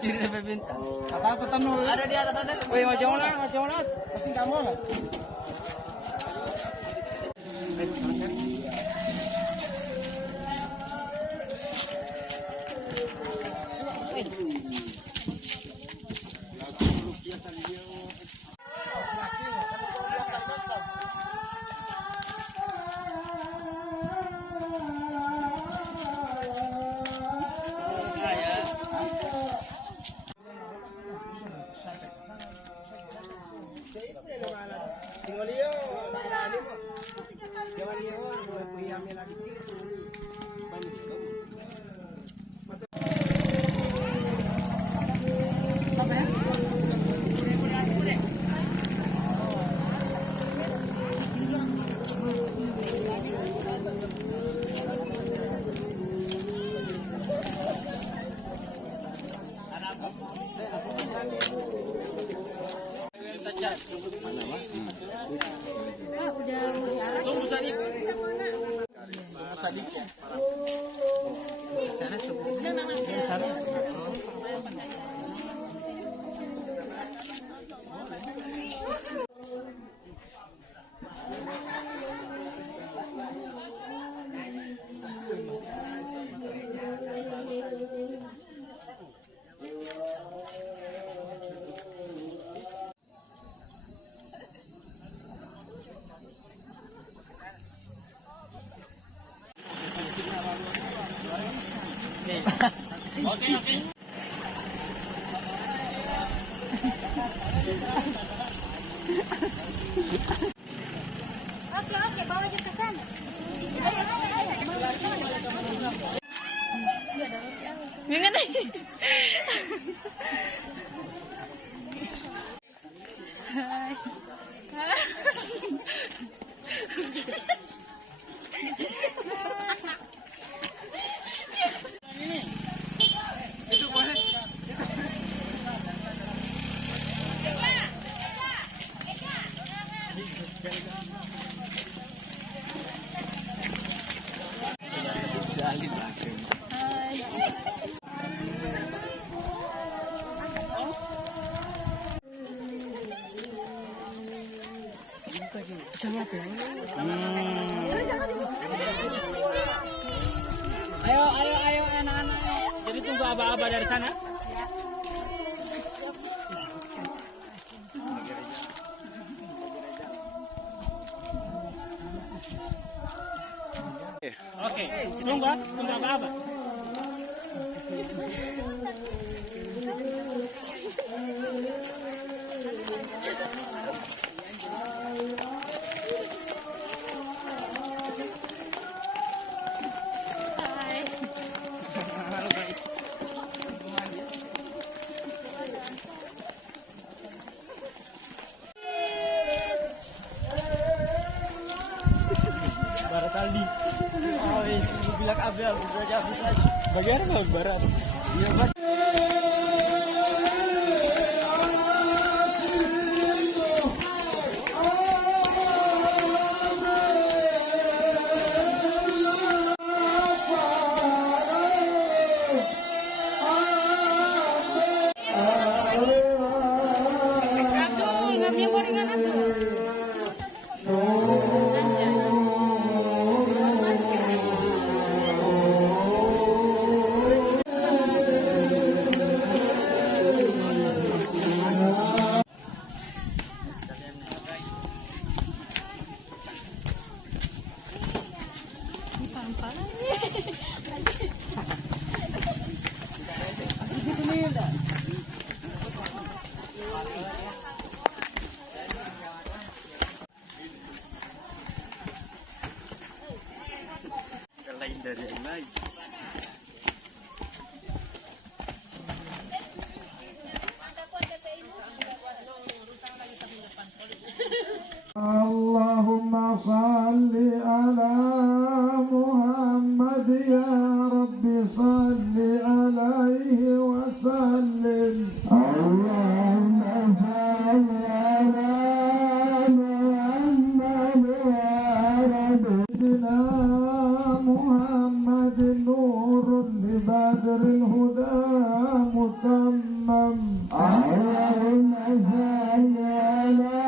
Ciri bebinta. Kata tanu. Ada di atas ada. Woi, ojong lah. Pusing kamu lah. Tunggu Sadik. Sadik. Sana sana. Oke. Oke, bawa aja ke sana. Jangan nih. Hai. Ayo anak-anak. Jadi tunggu aba-aba dari sana. Oke, tunggu aba-aba. Barat Aldi. Oh, itu bilang Abel bisa aja lagi. Bagaimana Barat? Iya, Pak. dari yang lain. Allahumma salli ala Muhammad ya Rabbi salli alaihi wa sallim. Allahumma salli ala Muhammad ya Rabbi Sayyidina Muhammad nurun li badril huda mutammam. Allahumma salli ala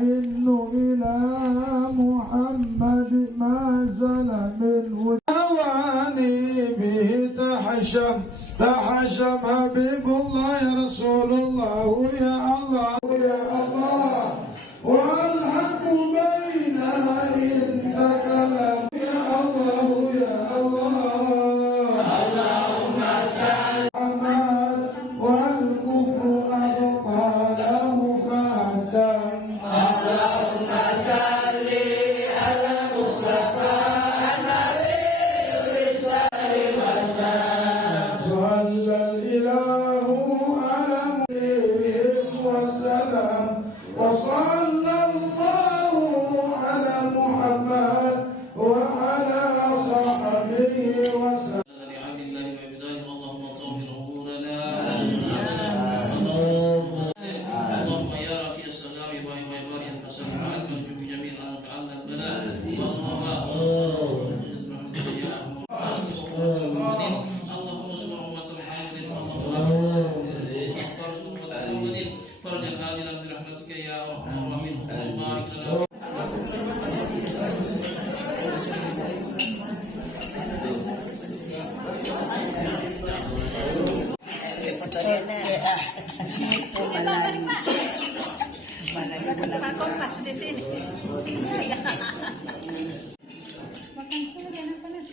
يحن إلى محمد ما زال من وجواني به تحشم حبيب الله يا رسول الله يا الله يا الله والحق بيننا إن تكلم يا الله يا الله اللهم صل والكفر أبطاله فاهدم اللهم صل على المصطفى النبي الرسال والسلام صلى الإله على محمد والسلام وصلى الله على محمد وعلى صحبه وسلم. اللهم طهر قبورنا اللهم يا رفيع السلام وبارك الحسن معك بجميع ما فعلنا بنا اللهم اللهم صل على محمد اللهم فرجا عاجلا برحمتك يا ارحم الراحمين اللهم بارك لنا Kompas di sini. Makan sini jangan panas.